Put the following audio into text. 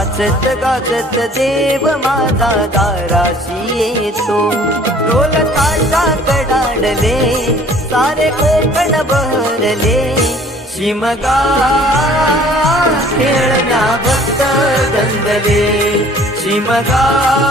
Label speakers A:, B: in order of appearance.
A: नाचत गाजत देव माझा दाराशी येतो. ढोल ताशा कडाडले सारे कोकण बहरले. शिमगा खेळण्या भक्त गंगले शिमगा